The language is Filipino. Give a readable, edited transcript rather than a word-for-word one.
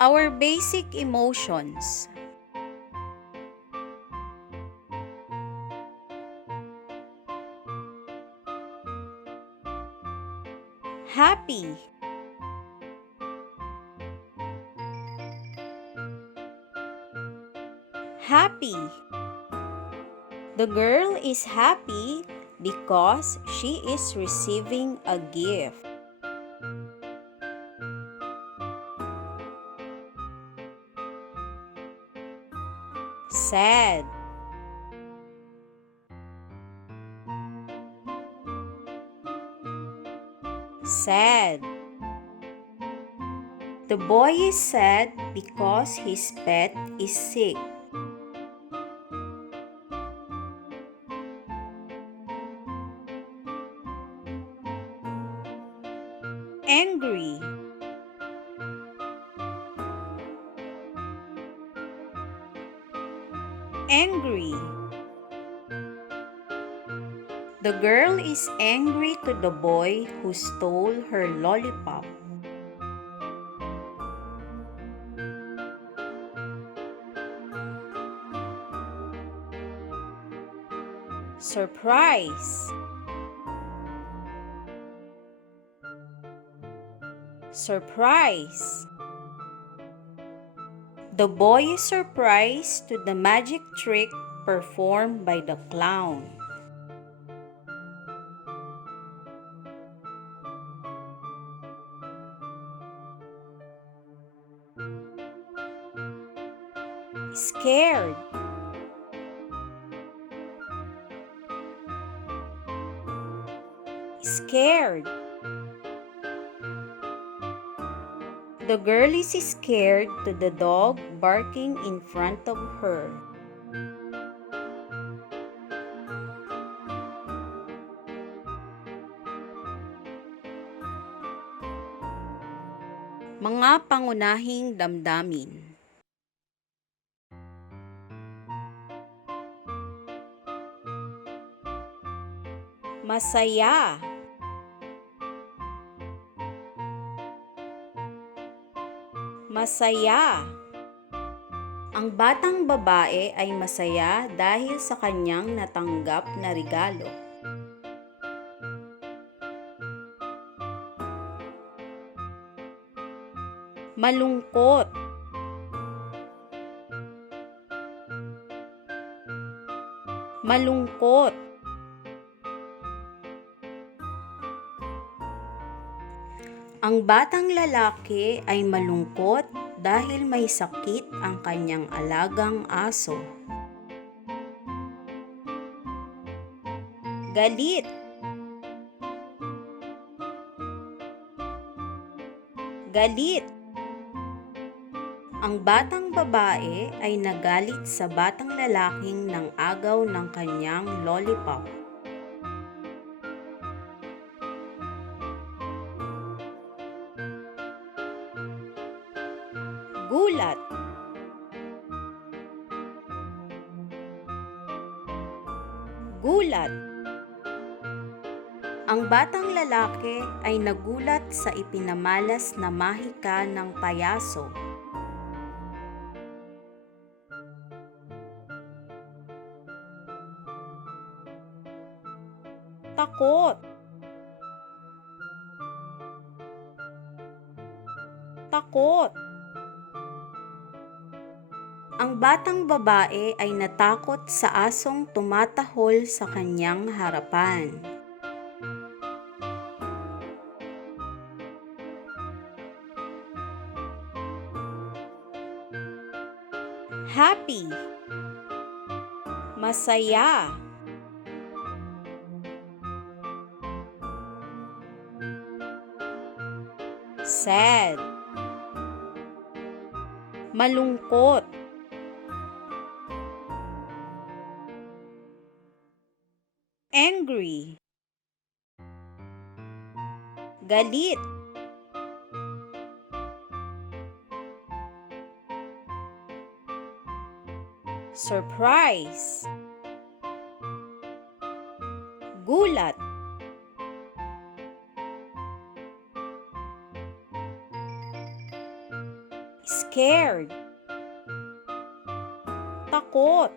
Our basic emotions. Happy, happy. The girl is happy because she is receiving a gift. Sad, sad. The boy is sad because his pet is sick. Angry, angry. The girl is angry to the boy who stole her lollipop. Surprise, surprise. The boy is surprised to the magic trick performed by the clown. Scared, scared. The girl is scared to the dog barking in front of her. Mga pangunahing damdamin. Masaya, masaya. Ang batang babae ay masaya dahil sa kanyang natanggap na regalo. Malungkot, malungkot. Ang batang lalaki ay malungkot dahil may sakit ang kanyang alagang aso. Galit, galit. Ang batang babae ay nagalit sa batang lalaking nang-agaw ng kanyang lollipop. Gulat, gulat. Ang batang lalaki ay nagulat sa ipinamalas na mahika ng payaso. Takot, takot. Ang batang babae ay natakot sa asong tumatahol sa kanyang harapan. Happy, masaya. Sad, malungkot. Angry, galit. Surprise, gulat. scared, takot,